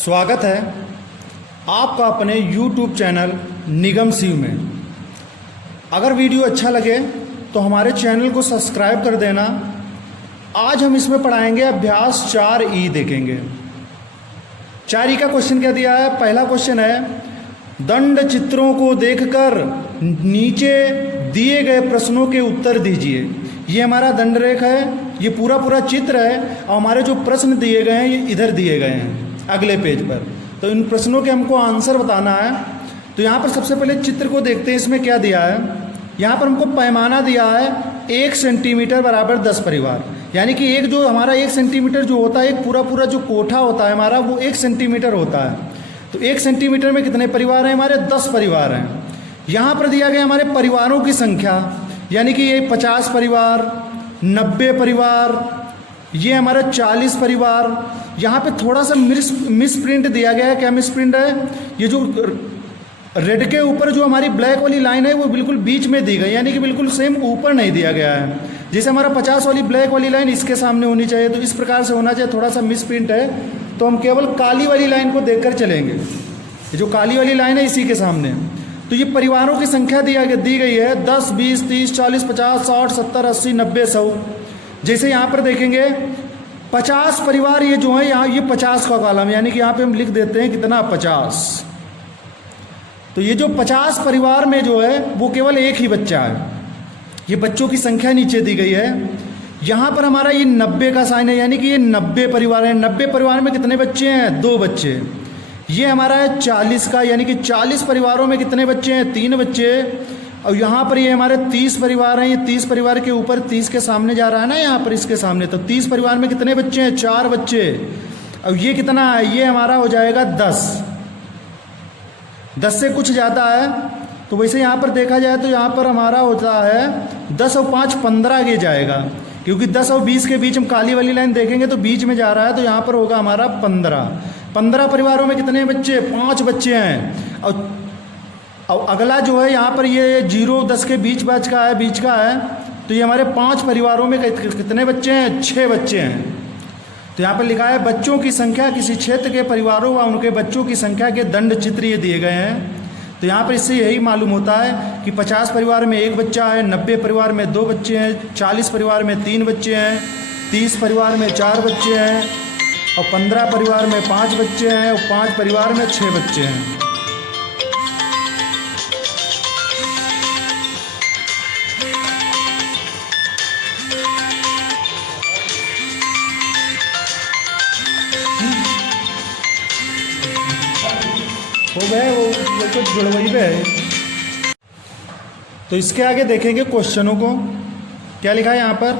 स्वागत है आपका अपने YouTube चैनल निगम शिव में। अगर वीडियो अच्छा लगे तो हमारे चैनल को सब्सक्राइब कर देना। आज हम इसमें पढ़ाएंगे अभ्यास 4E देखेंगे। 4E का क्वेश्चन क्या दिया है? पहला क्वेश्चन है, दंड चित्रों को देखकर नीचे दिए गए प्रश्नों के उत्तर दीजिए। ये हमारा दंड रेख है, ये पूरा चित्र है और हमारे जो प्रश्न दिए गए हैं ये इधर दिए गए हैं अगले पेज पर। तो इन प्रश्नों के हमको आंसर बताना है। तो यहाँ पर सबसे पहले चित्र को देखते हैं, इसमें क्या दिया है। यहाँ पर हमको पैमाना दिया है 1 सेंटीमीटर बराबर 10 परिवार, यानी कि एक जो हमारा 1 सेंटीमीटर जो होता है, एक पूरा जो कोठा होता है हमारा, वो 1 सेंटीमीटर होता है। तो 1 सेंटीमीटर में कितने परिवार हैं? हमारे 10 परिवार हैं। यहाँ पर दिया गया हमारे परिवारों की संख्या, यानी कि ये 50 परिवार, 90 परिवार, ये हमारा 40 परिवार। यहाँ पे थोड़ा सा मिस प्रिंट दिया गया है। क्या मिस प्रिंट है? ये जो रेड के ऊपर जो हमारी ब्लैक वाली लाइन है वो बिल्कुल बीच में दी गई, यानी कि बिल्कुल सेम ऊपर नहीं दिया गया है। जैसे हमारा 50 वाली ब्लैक वाली लाइन इसके सामने होनी चाहिए, तो इस प्रकार से होना चाहिए। थोड़ा सा मिस प्रिंट है, तो हम केवल काली वाली लाइन को देखकर चलेंगे। ये जो काली वाली लाइन है इसी के सामने। तो ये परिवारों की संख्या दी गई है 10, 20, 30, 40, 50, 60, 70, 80, 90, 100। जैसे यहाँ पर देखेंगे 50 परिवार, ये जो है यहाँ ये 50 का कॉलम, यानी कि यहाँ पे हम लिख देते हैं कितना, 50। तो ये जो 50 परिवार में जो है वो केवल एक ही बच्चा है। ये बच्चों की संख्या नीचे दी गई है। यहाँ पर हमारा ये 90 का साइन है, यानी कि ये 90 परिवार हैं। 90 परिवार में कितने बच्चे हैं? 2 बच्चे। ये हमारा है 40 का, यानी कि 40 परिवारों में कितने बच्चे हैं? 3 बच्चे। और यहाँ पर ये हमारे 30 परिवार हैं। ये 30 परिवार के ऊपर 30 के सामने जा रहा है ना, यहाँ पर इसके सामने। तो 30 परिवार में कितने बच्चे हैं? 4 बच्चे। और ये कितना है? ये हमारा हो जाएगा 10। 10 से कुछ ज़्यादा है। तो वैसे यहाँ पर देखा जाए तो यहाँ पर हमारा होता है 10 और 5 15 के जाएगा, क्योंकि 10 और 20 के बीच हम काली वाली लाइन देखेंगे तो बीच में जा रहा है। तो यहाँ पर होगा हमारा 15। 15 परिवारों में कितने बच्चे? 5 बच्चे हैं। और अगला जो है यहाँ पर ये 0 10 के बीच का है। तो ये हमारे 5 परिवारों में कितने बच्चे हैं? 6 बच्चे हैं। तो यहाँ पर लिखा है बच्चों की संख्या किसी क्षेत्र के परिवारों व उनके बच्चों की संख्या के दंड चित्र ये दिए गए हैं। तो यहाँ पर इससे यही मालूम होता है कि 50 परिवार में 1 बच्चा है, 90 परिवार में 2 बच्चे हैं, 40 परिवार में 3 बच्चे हैं, 30 परिवार में 4 बच्चे हैं, और 15 परिवार में 5 बच्चे हैं, और 5 परिवार में 6 बच्चे हैं। हो गए वो कुछ जुड़वई पे है। तो इसके आगे देखेंगे क्वेश्चनों को। क्या लिखा है यहाँ पर?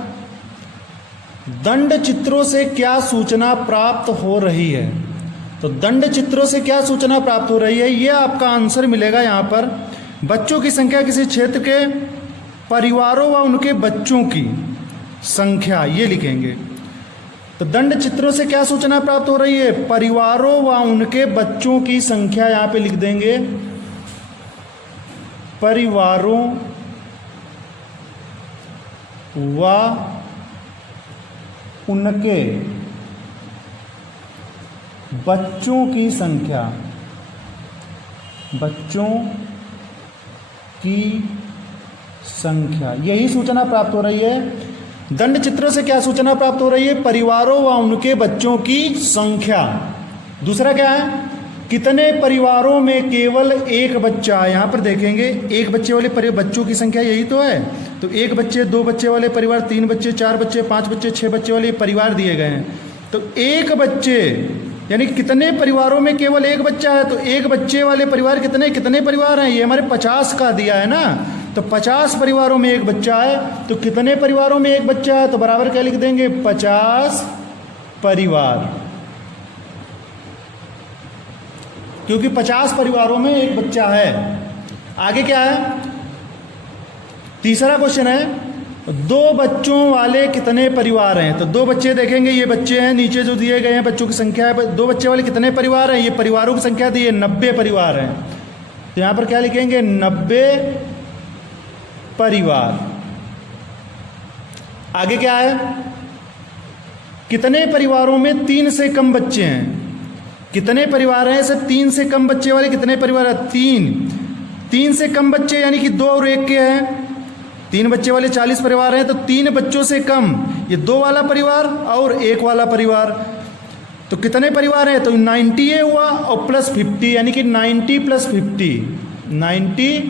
दंड चित्रों से क्या सूचना प्राप्त हो रही है? तो दंड चित्रों से क्या सूचना प्राप्त हो रही है, ये आपका आंसर मिलेगा यहाँ पर। बच्चों की संख्या किसी क्षेत्र के परिवारों व उनके बच्चों की संख्या, ये लिखेंगे। तो दंड चित्रों से क्या सूचना प्राप्त हो रही है? परिवारों व उनके बच्चों की संख्या, यहाँ पे लिख देंगे परिवारों व उनके बच्चों की संख्या, बच्चों की संख्या, यही सूचना प्राप्त हो रही है। दंड चित्रों से क्या सूचना प्राप्त हो रही है? परिवारों व उनके बच्चों की संख्या। दूसरा क्या है? कितने परिवारों में केवल एक बच्चा है। यहाँ पर देखेंगे एक बच्चे वाले बच्चों की संख्या, यही तो है। तो 1 बच्चे, 2 बच्चे वाले परिवार, 3 बच्चे, 4 बच्चे, 5 बच्चे, 6 बच्चे वाले परिवार दिए गए हैं। तो 1 बच्चे, यानी कितने परिवारों में केवल 1 बच्चा है। तो 1 बच्चे वाले परिवार कितने परिवार हैं? ये हमारे 50 का दिया है ना। तो 50 परिवारों में 1 बच्चा है। तो कितने परिवारों में 1 बच्चा है? तो बराबर क्या लिख देंगे? 50 परिवार, क्योंकि 50 परिवारों में 1 बच्चा है। आगे क्या है? तीसरा क्वेश्चन है, 2 बच्चों वाले कितने परिवार हैं? तो 2 बच्चे देखेंगे, ये बच्चे हैं, नीचे जो दिए गए हैं बच्चों की संख्या है। 2 बच्चे वाले कितने परिवार हैं? ये परिवारों की संख्या दी है, 90 परिवार हैं। तो यहाँ पर क्या लिखेंगे? 90 परिवार। आगे क्या है? कितने परिवारों में 3 से कम बच्चे हैं? कितने परिवार हैं ऐसे 3 से कम बच्चे वाले? कितने परिवार हैं? 3 से कम बच्चे यानी कि 2 और 1 के हैं। 3 बच्चे वाले 40 परिवार हैं, तो 3 बच्चों से कम ये 2 वाला परिवार और 1 वाला परिवार, तो कितने परिवार हैं? तो 90 ये हुआ और प्लस 50 यानी कि 90 प्लस 50, 90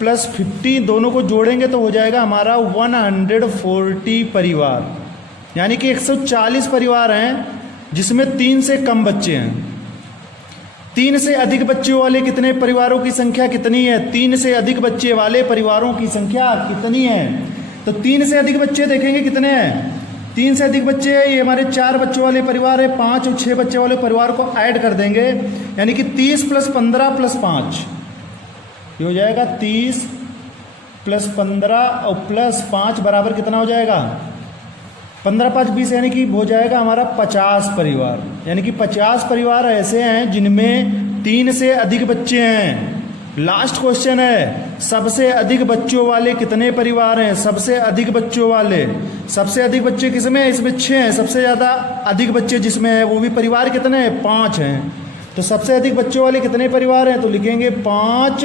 प्लस 50 दोनों को जोड़ेंगे तो हो जाएगा हमारा 140 परिवार, यानी कि 140 परिवार हैं जिसमें 3 से कम बच्चे हैं। 3 से अधिक बच्चों वाले कितने परिवारों की संख्या कितनी है? 3 से अधिक बच्चे वाले परिवारों की संख्या कितनी है? तो 3 से अधिक बच्चे देखेंगे कितने हैं। 3 से अधिक बच्चे ये हमारे 4 बच्चों वाले परिवार है, 5 और 6 बच्चे वाले परिवार को ऐड कर देंगे, यानी कि 30 प्लस 15 प्लस 5, ये हो जाएगा 30 प्लस 15 और प्लस 5 बराबर कितना हो जाएगा? 15 5 20 यानी कि हो जाएगा हमारा 50 परिवार, यानी कि 50 परिवार ऐसे हैं जिनमें 3 से अधिक बच्चे हैं। लास्ट क्वेश्चन है, सबसे अधिक बच्चों वाले कितने परिवार हैं? सबसे अधिक बच्चों वाले, सबसे अधिक बच्चे किसमें? इसमें 6 हैं। सबसे ज़्यादा अधिक बच्चे जिसमें है वो भी परिवार कितने हैं? 5 हैं। तो सबसे अधिक बच्चों वाले कितने परिवार हैं? तो लिखेंगे 5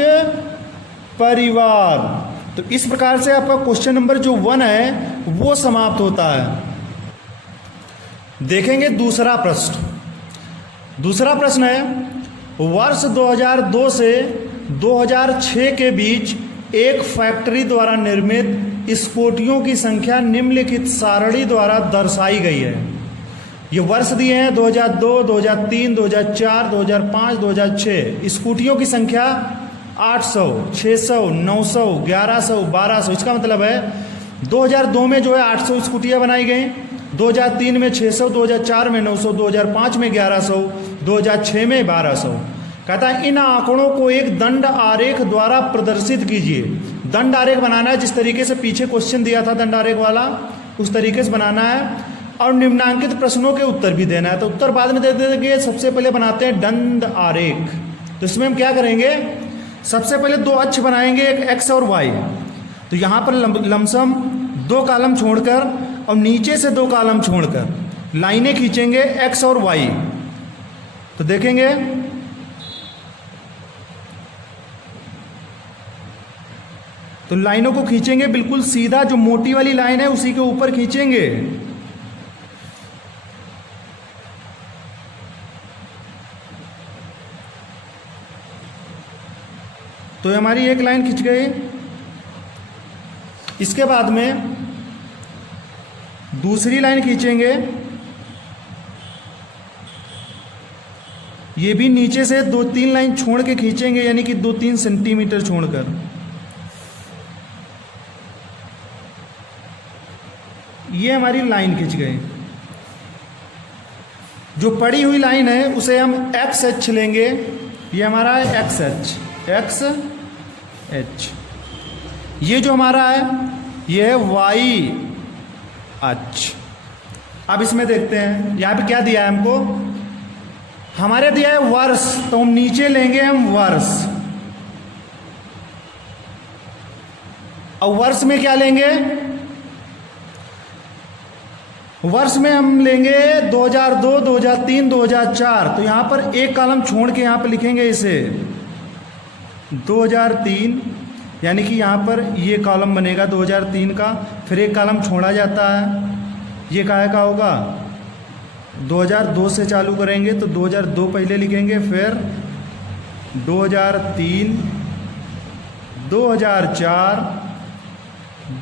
परिवार। तो इस प्रकार से आपका क्वेश्चन नंबर जो 1 है वो समाप्त होता है। देखेंगे दूसरा प्रश्न। दूसरा प्रश्न है, वर्ष 2002 से 2006 के बीच एक फैक्ट्री द्वारा निर्मित स्कूटियों की संख्या निम्नलिखित सारणी द्वारा दर्शाई गई है। ये वर्ष दिए हैं 2002, 2003, 2004, 2005, 2006। स्कूटियों की संख्या 800, 600, 900, 1100, 1200। इसका मतलब है 2002 में जो है 800 स्कूटियाँ बनाई गई, 2003 में 600, 2004 में 900, 2005 में 1100, 2006 में 1200। कहता है इन आंकड़ों को एक दंड आरेख द्वारा प्रदर्शित कीजिए। दंड आरेख बनाना है, जिस तरीके से पीछे क्वेश्चन दिया था दंड आरेख वाला उस तरीके से बनाना है, और निम्नांकित प्रश्नों के उत्तर भी देना है। तो उत्तर बाद में दे देंगे, सबसे पहले बनाते हैं दंड आरेख। तो इसमें हम क्या करेंगे, सबसे पहले 2 अक्ष बनाएंगे, एक एक्स और वाई। तो यहाँ पर लमसम 2 कॉलम छोड़कर और नीचे से 2 कॉलम छोड़कर लाइनें खींचेंगे एक्स और वाई। तो देखेंगे तो लाइनों को खींचेंगे बिल्कुल सीधा, जो मोटी वाली लाइन है उसी के ऊपर खींचेंगे। तो हमारी एक लाइन खींच गई। इसके बाद में दूसरी लाइन खींचेंगे, ये भी नीचे से 2-3 लाइन छोड़ के खींचेंगे, यानी कि 2-3 सेंटीमीटर छोड़कर। ये हमारी लाइन खींच गई। जो पड़ी हुई लाइन है उसे हम एक्स एच लेंगे, ये हमारा है एक्स एच, एक्स एच। ये जो हमारा है ये है वाई एच। अब इसमें देखते हैं यहाँ पे क्या दिया है हमको, हमारे दिया है वर्ष, तो हम नीचे लेंगे हम वर्ष, और वर्ष में क्या लेंगे, वर्ष में हम लेंगे 2002, 2003, 2004। तो यहाँ पर एक कॉलम छोड़ के यहाँ पर लिखेंगे इसे 2003, यानी कि यहाँ पर ये कॉलम बनेगा 2003 का, फिर एक कॉलम छोड़ा जाता है, ये काहे का होगा 2002 से चालू करेंगे, तो 2002 पहले लिखेंगे, फिर 2003, 2004,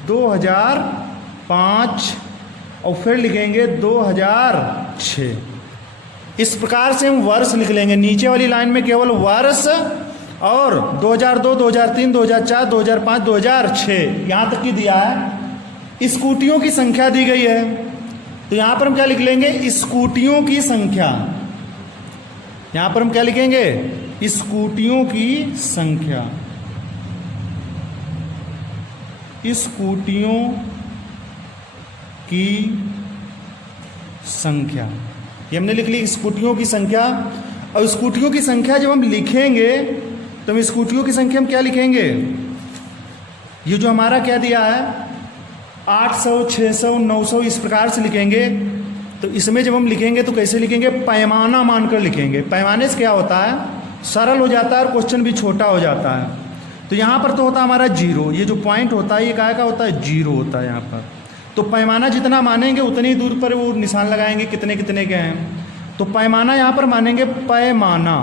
2005 और फिर लिखेंगे 2006। इस प्रकार से हम वर्ष लिख लेंगे। नीचे वाली लाइन में केवल वर्ष और 2002, 2003, 2004, 2005, 2006 यहाँ तक की दिया है। स्कूटियों की संख्या दी गई है, तो यहाँ पर हम क्या लिख लेंगे, स्कूटियों की संख्या। यहाँ पर हम क्या लिखेंगे, स्कूटियों की संख्या, स्कूटियों की संख्या। ये हमने लिख ली स्कूटियों की संख्या। और स्कूटियों की संख्या जब हम लिखेंगे तो हम स्कूटियों की संख्या हम क्या लिखेंगे, ये जो हमारा क्या दिया है 800, 600, 900 इस प्रकार से लिखेंगे। तो इसमें जब हम लिखेंगे तो कैसे लिखेंगे, पैमाना मानकर लिखेंगे। पैमाने से क्या होता है, सरल हो जाता है और क्वेश्चन भी छोटा हो जाता है। तो यहाँ पर तो होता है हमारा जीरो, ये जो पॉइंट होता है ये काय का होता है, जीरो होता है यहाँ पर। तो पैमाना जितना मानेंगे उतनी ही दूर पर वो निशान लगाएंगे कितने कितने के हैं। तो पैमाना यहाँ पर मानेंगे पैमाना।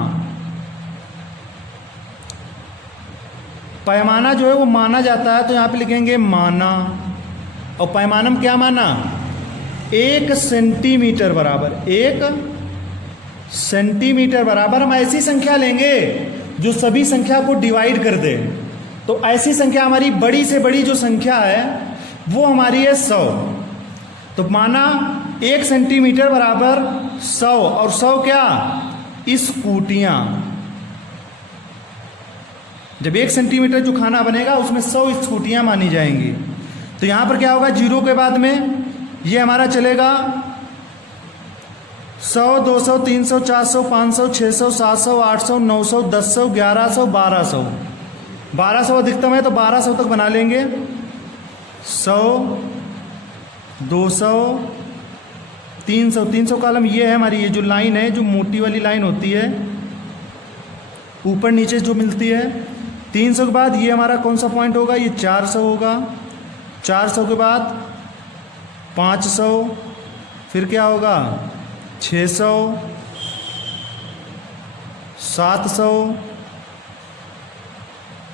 पैमाना जो है वो माना जाता है, तो यहाँ पे लिखेंगे माना। और पैमाना में क्या माना, 1 सेंटीमीटर बराबर, 1 सेंटीमीटर बराबर। हम ऐसी संख्या लेंगे जो सभी संख्या को डिवाइड कर दे। तो ऐसी संख्या हमारी बड़ी से बड़ी जो संख्या है वो हमारी है 100। तो माना 1 सेंटीमीटर बराबर 100, और 100 क्या, स्कूटियाँ। जब 1 सेंटीमीटर जो खाना बनेगा उसमें 100 स्कूटियाँ मानी जाएंगी। तो यहाँ पर क्या होगा, जीरो के बाद में ये हमारा चलेगा 100, 200, 300, 400, 500, 600, 700, 800, 900, 1000, 1100, 1200। 1200 अधिकतम है तो 1200 तक बना लेंगे। 100, 200, 300, 300 कॉलम ये है हमारी, ये जो लाइन है, जो मोटी वाली लाइन होती है ऊपर नीचे जो मिलती है। 300 के बाद ये हमारा कौन सा पॉइंट होगा, ये 400 होगा। 400 के बाद 500, फिर क्या होगा 600, 700,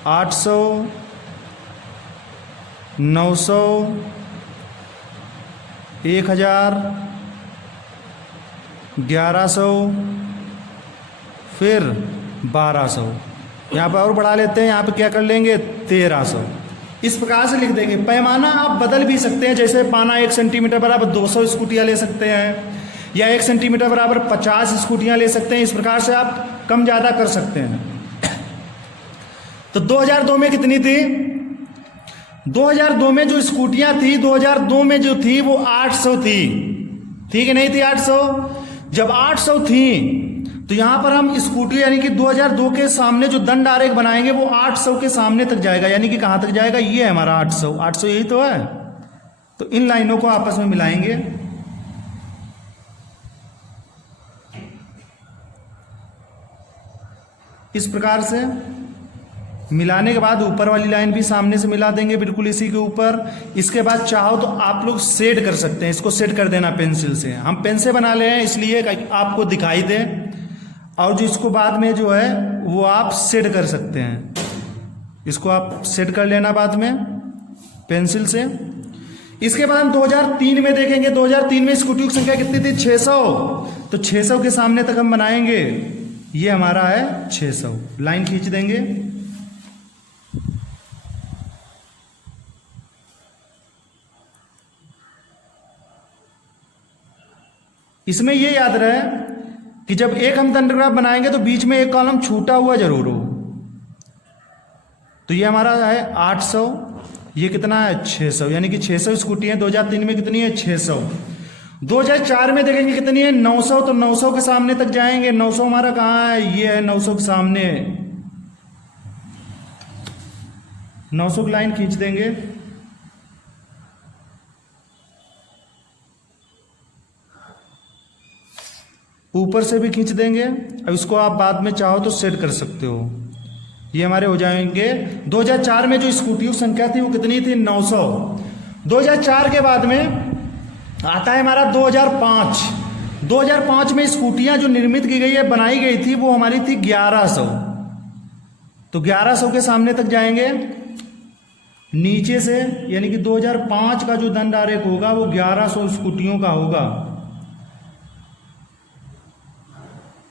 800, 900, 1000, 1100, फिर 1200। यहाँ पर और बढ़ा लेते हैं, यहाँ पे क्या कर लेंगे 1300। इस प्रकार से लिख देंगे। पैमाना आप बदल भी सकते हैं, जैसे पाना 1 सेंटीमीटर बराबर 200 स्कूटियाँ ले सकते हैं, या 1 सेंटीमीटर बराबर 50 स्कूटियाँ ले सकते हैं। इस प्रकार से आप कम ज़्यादा कर सकते हैं। तो 2002 में कितनी थी, 2002 में जो स्कूटियाँ थी 2002 में जो थी वो 800 थी कि नहीं थी 800। जब 800 थी तो यहाँ पर हम स्कूटी यानी कि 2002 के सामने जो दंड आरेख बनाएंगे वो 800 के सामने तक जाएगा, यानी कि कहाँ तक जाएगा, ये है हमारा 800। 800 यही तो है। तो इन लाइनों को आपस में मिलाएंगे। इस प्रकार से मिलाने के बाद ऊपर वाली लाइन भी सामने से मिला देंगे बिल्कुल इसी के ऊपर। इसके बाद चाहो तो आप लोग सेट कर सकते हैं, इसको सेट कर देना पेंसिल से। हम पेन से बना ले हैं इसलिए आपको दिखाई दे, और जो इसको बाद में जो है वो आप सेट कर सकते हैं। इसको आप सेट कर लेना बाद में पेंसिल से। इसके बाद हम 2003 में देखेंगे। 2003 में स्कूटी की संख्या कितनी थी, 600। तो 600 के सामने तक हम बनाएंगे, ये हमारा है 600। लाइन खींच देंगे। इसमें ये याद रहे कि जब एक हम दंडग्राफ बनाएंगे तो बीच में एक कॉलम छूटा हुआ जरूर हो। तो ये हमारा है 800, ये कितना है 600, यानी कि 600 स्कूटी है। 2003 में कितनी है 600। 2004 में देखेंगे कितनी है 900। तो 900 के सामने तक जाएंगे। 900 हमारा कहाँ है, ये है 900 के सामने। 900 की लाइन खींच देंगे। ऊपर से भी खींच देंगे। अब इसको आप बाद में चाहो तो सेट कर सकते हो। ये हमारे हो जाएंगे। 2004 में जो स्कूटियों की संख्या थी वो कितनी थी 900। 2004 के बाद में आता है हमारा 2005। 2005 में स्कूटियां जो निर्मित की गई है, बनाई गई थी, वो हमारी थी 1100। तो 1100 के सामने तक जाएंगे नीचे से, यानी कि 2005 का जो दंड आरेख होगा वो 1100 स्कूटियों का होगा।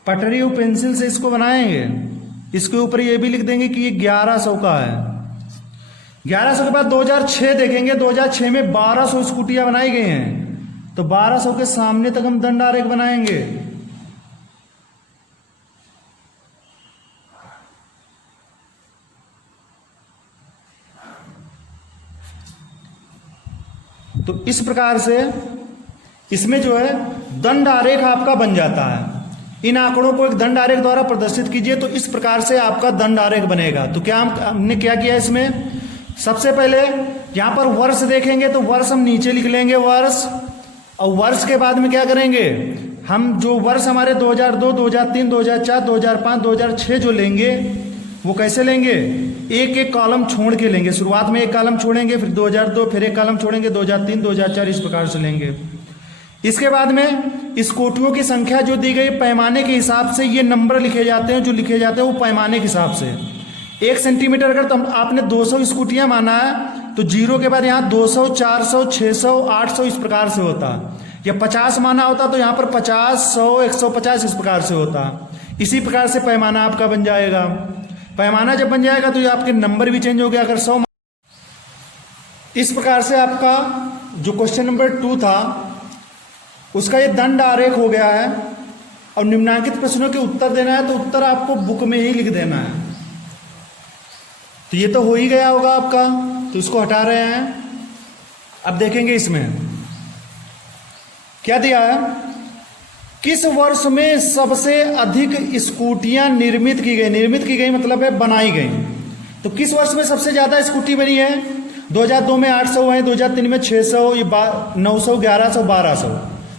पटरी और पेंसिल से इसको बनाएंगे। इसके ऊपर ये भी लिख देंगे कि ये 1100 का है। 1100 के बाद 2006 देखेंगे। 2006 में 1200 स्कूटियां बनाई गई हैं। तो 1200 के सामने तक हम दंड आरेख बनाएंगे। तो इस प्रकार से इसमें जो है दंड आरेख आपका बन जाता है। इन आंकड़ों को एक दंड आरेख द्वारा प्रदर्शित कीजिए, तो इस प्रकार से आपका दंड आरेख बनेगा। तो क्या हमने क्या किया इसमें, सबसे पहले यहां पर वर्ष देखेंगे तो वर्ष हम नीचे लिख लेंगे वर्ष। और वर्ष के बाद में क्या करेंगे, हम जो वर्ष हमारे 2002, 2003, 2004, 2005, 2006 जो लेंगे वो कैसे लेंगे, एक एक कॉलम छोड़ के लेंगे। शुरुआत में एक कॉलम छोड़ेंगे, फिर 2002, फिर एक कॉलम छोड़ेंगे 2003, 2004, इस प्रकार से लेंगे। इसके बाद में इस कोटियों की संख्या जो दी गई पैमाने के हिसाब से, ये नंबर लिखे जाते हैं, जो लिखे जाते हैं वो पैमाने के हिसाब से। 1 सेंटीमीटर अगर तो आपने 200 स्कूटियां माना है तो जीरो के बाद यहाँ 200, 400, 600, 800 इस प्रकार से होता। या 50 माना होता तो यहाँ पर 50, 100, 150 इस प्रकार से होता। इसी प्रकार से पैमाना आपका बन जाएगा। पैमाना जब बन जाएगा तो ये आपके नंबर भी चेंज हो गया। अगर 100, इस प्रकार से आपका जो क्वेश्चन नंबर 2 था उसका ये दंड आरेख हो गया है। और निम्नलिखित प्रश्नों के उत्तर देना है तो उत्तर आपको बुक में ही लिख देना है। तो ये तो हो ही गया होगा आपका, तो इसको हटा रहे हैं। अब देखेंगे इसमें क्या दिया है, किस वर्ष में सबसे अधिक स्कूटियां निर्मित की गई। निर्मित की गई मतलब है बनाई गई। तो किस वर्ष में सबसे ज्यादा स्कूटी बनी है, 2002 में 800 है, 2003 में 600, ये 900, 1100, 1200।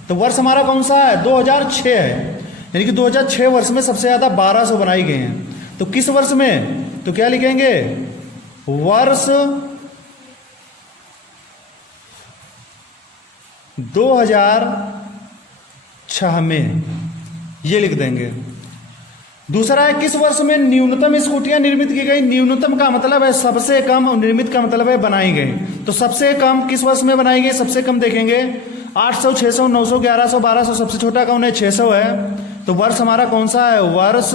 तो वर्ष हमारा कौन सा है, 2006 है। यानी कि 2006 वर्ष में सबसे ज्यादा 1200 बनाई गई हैं। तो किस वर्ष में, तो क्या लिखेंगे, वर्ष 2006 में, ये लिख देंगे। दूसरा है किस वर्ष में न्यूनतम स्कूटियां निर्मित की गई। न्यूनतम का मतलब है सबसे कम और निर्मित का मतलब है बनाई गई। तो सबसे कम किस वर्ष में बनाई गई, सबसे कम देखेंगे 800, 600, 900, 1100, 1200। सबसे छोटा कौन है, 600 है। तो वर्ष हमारा कौन सा है, वर्ष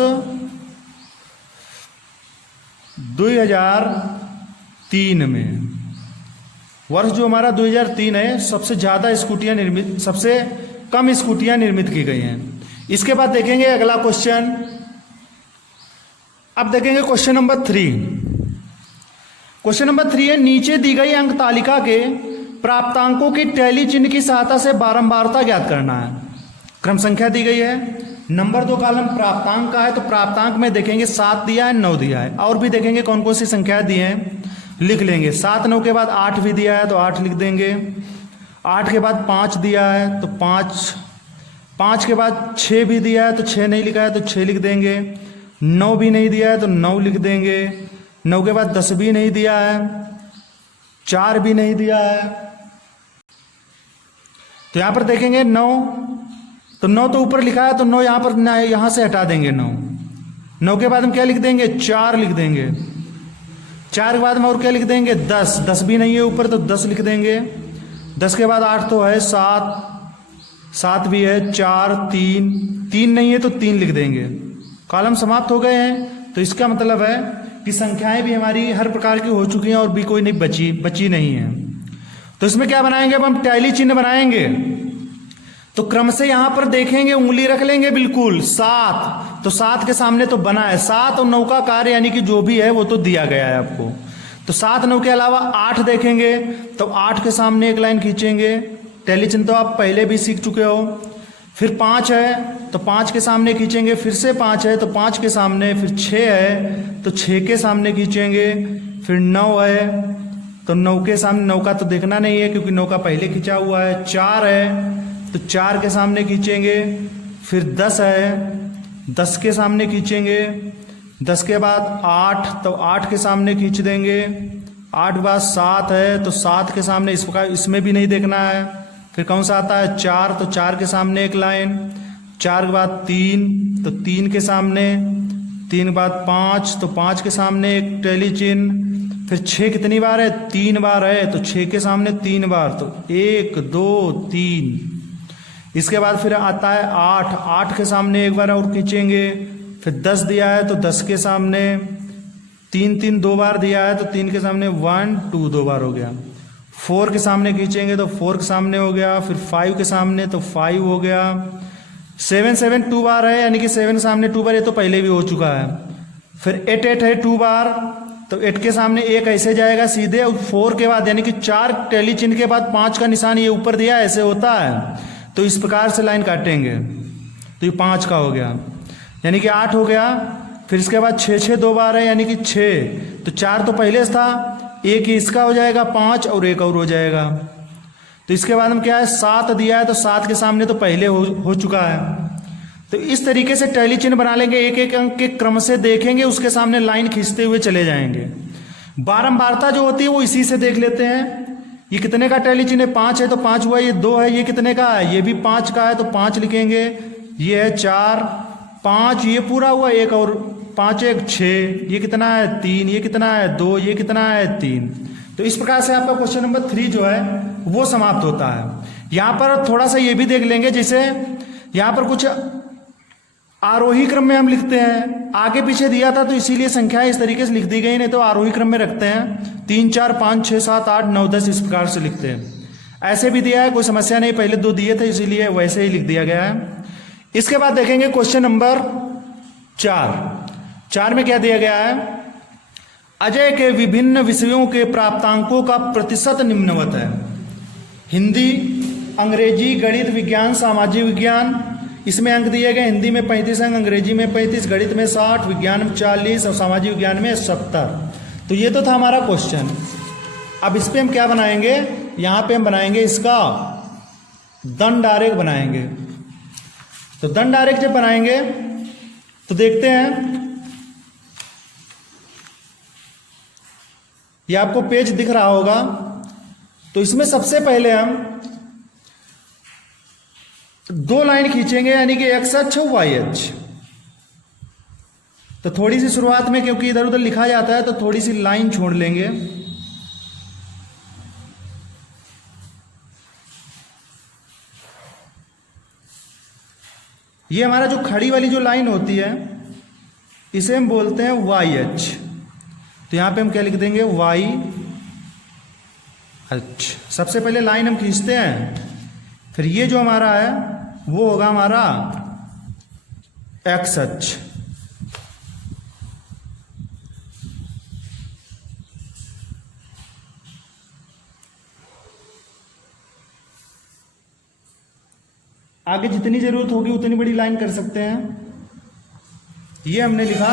2003 में। वर्ष जो हमारा 2003 है, सबसे ज्यादा स्कूटियां निर्मित, सबसे कम स्कूटियां निर्मित की गई हैं। इसके बाद देखेंगे अगला क्वेश्चन। अब देखेंगे क्वेश्चन नंबर 3। क्वेश्चन नंबर 3 है, नीचे दी गई अंक तालिका के प्राप्तांकों की टैली चिन्ह की सहायता से बारंबारता ज्ञात करना है। क्रम संख्या दी गई है, नंबर 2 कॉलम प्राप्तांक का है। तो प्राप्तांक में देखेंगे 7 दिया है, 9 दिया है। और भी देखेंगे कौन कौन सी संख्या दी है, लिख लेंगे। 7, 9 के बाद 8 भी दिया है तो 8 लिख देंगे। 8 के बाद 5 दिया है तो 5, 5 के बाद 6 भी दिया है तो 6 नहीं लिखा है तो 6 लिख देंगे। 9 भी नहीं दिया है तो 9 लिख देंगे। 9 के बाद 10 भी नहीं दिया है, 4 भी नहीं दिया है। तो यहां पर देखेंगे 9, तो 9 तो ऊपर लिखा है तो 9 यहां पर, यहां से हटा देंगे 9। 9 के बाद हम क्या लिख देंगे, 4 लिख देंगे। 4 के बाद हम और क्या लिख देंगे, 10। 10 भी नहीं है ऊपर तो 10 लिख देंगे। 10 के बाद 8 तो है, 7 भी है, 4, 3 नहीं है तो 3 लिख देंगे। कॉलम समाप्त हो गए हैं। तो इसका मतलब है कि संख्याएं भी हमारी हर प्रकार की हो चुकी हैं और भी कोई नहीं बची नहीं है। तो इसमें क्या बनाएंगे, अब हम टैली चिन्ह बनाएंगे। तो क्रम से यहां पर देखेंगे, उंगली रख लेंगे बिल्कुल 7। तो 7 के सामने तो बना है 7 और 9 का कार्य यानी कि जो भी है वो तो दिया गया है आपको। तो 7, 9 के अलावा 8 देखेंगे तो 8 के सामने एक लाइन खींचेंगे। टैली चिन्ह तो आप पहले भी सीख चुके हो। फिर 5 है तो 5 के सामने खींचेंगे। फिर से 5 है तो 5 के सामने। फिर 6 है तो 6 के सामने खींचेंगे। फिर 9 है तो 9 के सामने, 9 का तो देखना नहीं है क्योंकि 9 का पहले खींचा हुआ है। 4 है तो 4 के सामने खींचेंगे। फिर 10 है, 10 के सामने खींचेंगे। 10 के बाद 8 तो 8 के सामने खींच देंगे। 8 के बाद 7 है तो 7 के सामने, इस प्रकार इसमें भी नहीं देखना है। फिर कौन सा आता है, 4 तो 4 के सामने एक लाइन। 4 के बाद 3 तो 3 के सामने। 3 के बाद 5 तो 5 के सामने एक टैली चिन्ह। फिर 6 कितनी बार है, 3 बार है तो 6 के सामने 3 बार तो 1, 2, 3। इसके बाद फिर आता है 8, 8 के सामने एक बार और खींचेंगे। फिर 10 दिया है तो 10 के सामने 3, 3 2 बार दिया है तो 3 के सामने 1, 2 2 बार हो गया। 4 के सामने खींचेंगे तो 4 के सामने हो गया। फिर 5 के सामने तो 5 हो गया। 7, 7 2 बार है यानी कि 7 के सामने 2 बार, ये तो पहले भी हो चुका है। फिर 8, 8 है 2 बार तो 8 के सामने एक ऐसे जाएगा सीधे। और 4 के बाद यानी कि 4 टैली चिन्ह के बाद 5 का निशान ये ऊपर दिया ऐसे होता है। तो इस प्रकार से लाइन काटेंगे तो ये 5 का हो गया यानी कि 8 हो गया। फिर इसके बाद 6, 6 2 बार है यानी कि 6 तो 4 तो पहले से था, एक ही इसका हो जाएगा 5 और एक और हो जाएगा। तो इसके बाद में क्या है 7 दिया है, तो 7 के सामने तो पहले हो चुका है। तो इस तरीके से टैली चिन्ह बना लेंगे, एक एक अंक के क्रम से देखेंगे, उसके सामने लाइन खींचते हुए चले जाएंगे। बारंबारता जो होती है वो इसी से देख लेते हैं। ये कितने का टैली चिन्ह है, 5 है तो 5 हुआ, ये 2 है, ये कितने का है, ये भी 5 का है तो 5 लिखेंगे, ये है 4, 5, ये पूरा हुआ, एक और 5 1 6, ये कितना है 3, ये कितना है 2, ये कितना है 3। तो इस प्रकार से आपका क्वेश्चन नंबर 3 जो है वो समाप्त होता है। यहां पर थोड़ा सा ये भी देख लेंगे, जैसे यहां पर कुछ आरोही क्रम में हम लिखते हैं, आगे पीछे दिया था तो इसीलिए संख्याएं इस तरीके से लिख दी गई, नहीं तो आरोही क्रम में रखते हैं 3 4 5 6 7 8 9 10 इस प्रकार से लिखते हैं। ऐसे भी दिया है, कोई समस्या नहीं, पहले 2 दिए थे इसीलिए वैसे ही लिख दिया गया है। इसके बाद देखेंगे क्वेश्चन नंबर 4 में क्या दिया गया है, अजय के विभिन्न विषयों के प्राप्तांकों का प्रतिशत निम्नवत है। हिंदी, अंग्रेजी, गणित, विज्ञान, सामाजिक विज्ञान, इसमें अंक दिए गए, हिंदी में 35 अंक, अंग्रेजी में 35, गणित में 60, विज्ञान में 40 और सामाजिक विज्ञान में 70। तो ये तो था हमारा क्वेश्चन। अब इस पे हम क्या बनाएंगे, यहां पे हम बनाएंगे इसका दंड आरेख बनाएंगे। तो दंड आरेख जब बनाएंगे तो देखते हैं, ये आपको पेज दिख रहा होगा। तो इसमें सबसे पहले हम 2 लाइन खींचेंगे, यानी कि एक्स अक्ष और वाई अक्ष। तो थोड़ी सी शुरुआत में, क्योंकि इधर उधर लिखा जाता है, तो थोड़ी सी लाइन छोड़ लेंगे। ये हमारा जो खड़ी वाली जो लाइन होती है इसे हम बोलते हैं वाई अक्ष। तो यहां पे हम क्या लिख देंगे, वाई अक्ष। सबसे पहले लाइन हम खींचते हैं, फिर ये जो हमारा है वो होगा हमारा एक्स अक्ष। आगे जितनी जरूरत होगी उतनी बड़ी लाइन कर सकते हैं। ये हमने लिखा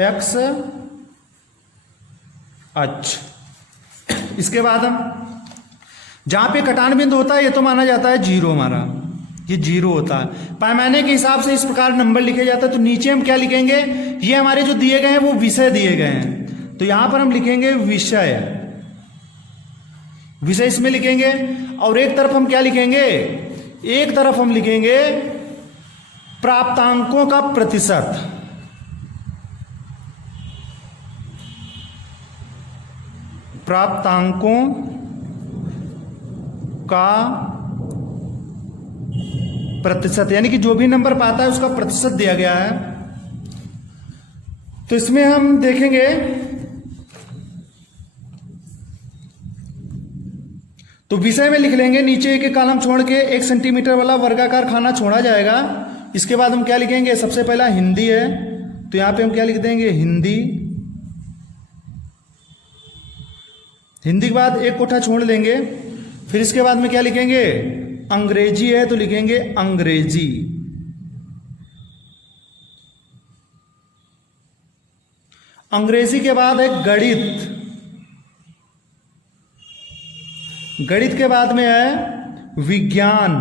एक्स अक्ष। इसके बाद हम जहां पे कटान बिंदु होता है ये तो माना जाता है 0, हमारा ये 0 होता है। पैमाने के हिसाब से इस प्रकार नंबर लिखे जाते हैं। तो नीचे हम क्या लिखेंगे, ये हमारे जो दिए गए हैं वो विषय दिए गए हैं, तो यहां पर हम लिखेंगे विषय, विषय इसमें लिखेंगे। और एक तरफ हम क्या लिखेंगे, एक तरफ हम लिखेंगे प्राप्तांकों का प्रतिशत। प्राप्तांकों का प्रतिशत, यानी कि जो भी नंबर पाता है उसका प्रतिशत दिया गया है। तो इसमें हम देखेंगे तो विषय में लिख लेंगे, नीचे एक कॉलम छोड़ के 1 सेंटीमीटर वाला वर्गाकार खाना छोड़ा जाएगा। इसके बाद हम क्या लिखेंगे, सबसे पहला हिंदी है तो यहां पे हम क्या लिख देंगे, हिंदी। हिंदी के बाद 1 कोठा छोड़ लेंगे। फिर इसके बाद में क्या लिखेंगे, अंग्रेजी है तो लिखेंगे अंग्रेजी। अंग्रेजी के बाद है गणित। गणित के बाद में है विज्ञान।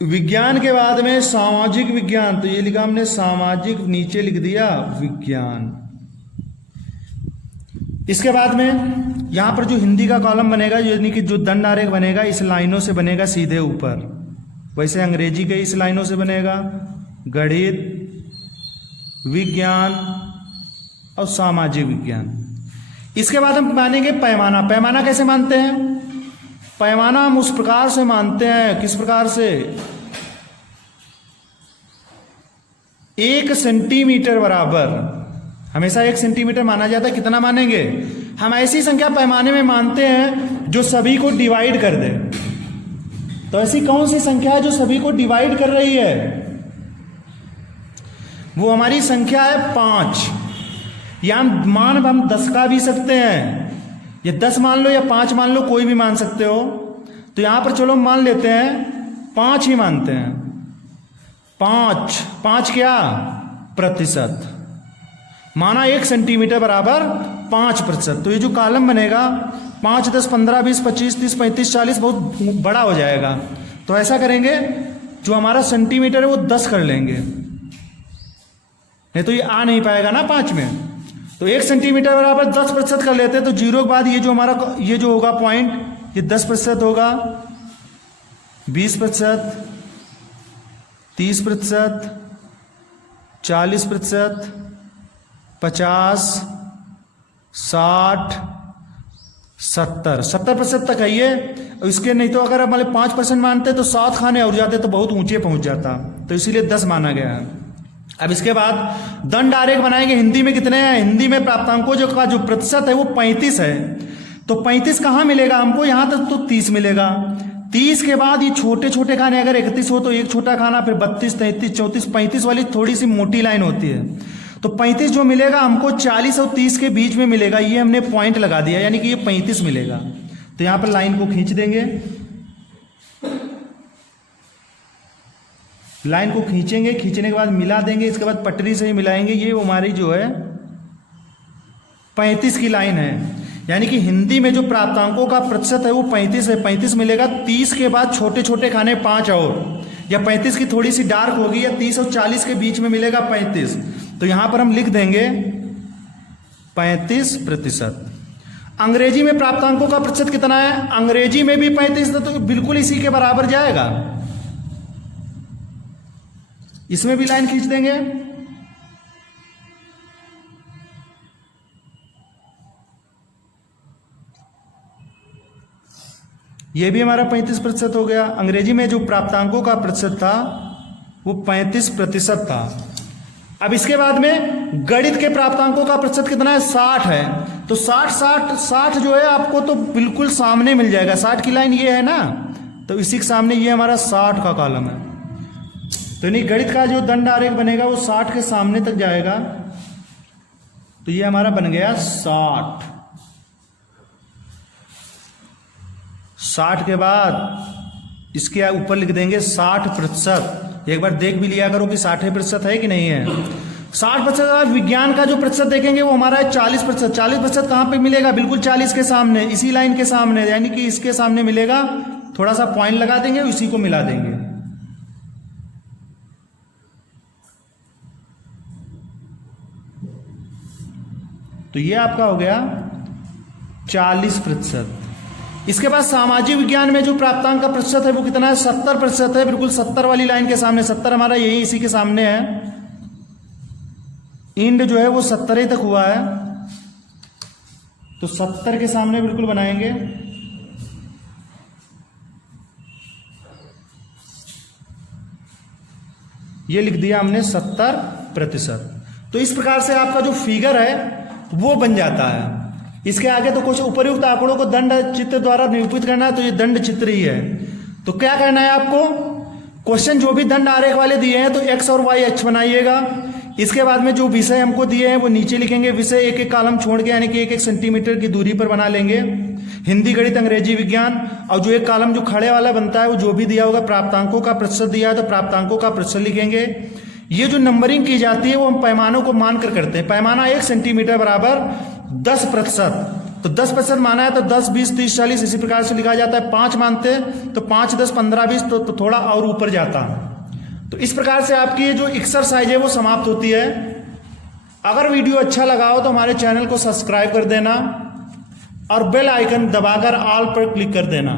विज्ञान के बाद में सामाजिक विज्ञान, तो ये लिखा हमने सामाजिक, नीचे लिख दिया विज्ञान। इसके बाद में यहां पर जो हिंदी का कॉलम बनेगा, यानी कि जो दंड आरेख बनेगा, इस लाइनों से बनेगा सीधे ऊपर। वैसे अंग्रेजी के इस लाइनों से बनेगा, गणित, विज्ञान और सामाजिक विज्ञान। इसके बाद हम मानेंगे पैमाना। पैमाना कैसे मानते हैं, पैमाना हम उस प्रकार से मानते हैं, किस प्रकार से, 1 सेंटीमीटर बराबर, हमेशा 1 सेंटीमीटर माना जाता है। कितना मानेंगे, हम ऐसी संख्या पैमाने में मानते हैं जो सभी को डिवाइड कर दे। तो ऐसी कौन सी संख्या है जो सभी को डिवाइड कर रही है, वो हमारी संख्या है 5। या मान हम 10 का भी सकते हैं, या 10 मान लो या 5 मान लो, कोई भी मान सकते हो। तो यहां पर चलो मान लेते हैं 5 ही मानते हैं। 5 क्या, प्रतिशत। माना 1 सेंटीमीटर बराबर 5%। तो ये जो कॉलम बनेगा 5, 10, 15, 20, 25, 30, 35, 40 बहुत बड़ा हो जाएगा। तो ऐसा करेंगे, जो हमारा सेंटीमीटर है वो 10 कर लेंगे, नहीं तो ये आ नहीं पाएगा ना 5 में। तो 1 सेंटीमीटर बराबर 10% कर लेते हैं। तो 0 के बाद ये जो हमारा ये जो होगा पॉइंट, ये 10% होगा, 20%, 30%, 40%, 50, 60, 70% तक है ये। इसके नहीं तो अगर हमारे 5% मानते तो 7 खाने और जाते तो बहुत ऊंचे पहुंच जाता, तो इसीलिए 10 माना गया है। अब इसके बाद दंड आरेख बनाएंगे। हिंदी में कितने हैं? हिंदी में प्राप्तांकों का जो प्रतिशत है वो 35 है। तो 35 कहाँ मिलेगा हमको? यहाँ तक तो 30 मिलेगा। 30 के बाद ये छोटे छोटे खाने, अगर 31 हो तो एक छोटा खाना, फिर 32, 33, 34, 35 वाली थोड़ी सी मोटी लाइन होती है। तो 35 जो मिलेगा हमको 40 और 30 के बीच में मिलेगा, ये हमने पॉइंट लगा दिया, यानी कि ये 35 मिलेगा। तो यहाँ पर लाइन को खींच देंगे, लाइन को खींचेंगे, खींचने के बाद मिला देंगे, इसके बाद पटरी से ही मिलाएंगे। ये हमारी जो है 35 की लाइन है, यानी कि हिंदी में जो प्राप्तांकों का प्रतिशत है वो 35 है। 35 मिलेगा। 30 के बाद छोटे छोटे खाने 5 और, या 35 की थोड़ी सी डार्क होगी, या 30 और 40 के बीच में मिलेगा 35। तो यहां पर हम लिख देंगे 35%। अंग्रेजी में प्राप्तांकों का प्रतिशत कितना है? अंग्रेजी में भी 35, तो बिल्कुल इसी के बराबर जाएगा। इसमें भी लाइन खींच देंगे। ये भी हमारा 35% हो गया। अंग्रेजी में जो प्राप्तांकों का प्रतिशत था वो 35% था। अब इसके बाद में गणित के प्राप्तांकों का प्रतिशत कितना है? 60 है। तो 60 जो है आपको तो बिल्कुल सामने मिल जाएगा। 60 की लाइन ये है ना, तो इसी के सामने ये हमारा 60 का कॉलम है। तो यानी गणित का जो दंड आरेख बनेगा वो 60 के सामने तक जाएगा। तो ये हमारा बन गया 60। 60 के बाद इसके ऊपर लिख देंगे 60%। एक बार देख भी लिया करो कि 60% है कि नहीं है। 60% बाद विज्ञान का जो प्रतिशत देखेंगे वो हमारा है 40%। 40% कहां पे मिलेगा? बिल्कुल 40 के सामने, इसी लाइन के सामने, यानी कि इसके सामने मिलेगा। थोड़ा सा पॉइंट लगा देंगे, इसी को मिला देंगे। तो ये आपका हो गया 40%। इसके बाद सामाजिक विज्ञान में जो प्राप्तांक का प्रतिशत है वो कितना है? 70% है। बिल्कुल 70 वाली लाइन के सामने, 70 हमारा यही इसी के सामने है। इंड जो है वो 70 तक हुआ है, तो 70 के सामने बिल्कुल बनाएंगे। ये लिख दिया हमने 70%। तो इस प्रकार से आपका जो फिगर है वो बन जाता है। इसके आगे तो कुछ उपर्युक्त आंकड़ों को दंड चित्र द्वारा निरूपित करना है, तो ये दंड चित्र ही है। तो क्या करना है आपको? क्वेश्चन जो भी दंड आरेख वाले दिए हैं तो एक्स और वाई अक्ष बनाइएगा। इसके बाद में जो विषय हमको दिए हैं वो नीचे लिखेंगे। विषय एक एक कॉलम छोड़ के, यानी कि 1-1 सेंटीमीटर की दूरी पर बना लेंगे। हिंदी, गणित, अंग्रेजी, विज्ञान, और जो एक कॉलम जो खड़े वाला बनता है वो जो भी दिया होगा, प्राप्तांकों का प्रतिशत दिया है तो प्राप्तांकों का प्रतिशत लिखेंगे। ये जो नंबरिंग की जाती है वो हम पैमानों को मानकर करते हैं। पैमाना 1 सेंटीमीटर बराबर 10%। तो 10% माना है तो 10, 20, 30, 40 इसी प्रकार से लिखा जाता है। 5 मानते हैं तो 5, 10, 15, 20 तो थोड़ा और ऊपर जाता है। तो इस प्रकार से आपकी ये जो एक्सरसाइज है वो समाप्त होती है। अगर वीडियो अच्छा लगा हो तो हमारे चैनल को सब्सक्राइब कर देना और बेल आइकन दबाकर ऑल पर क्लिक कर देना।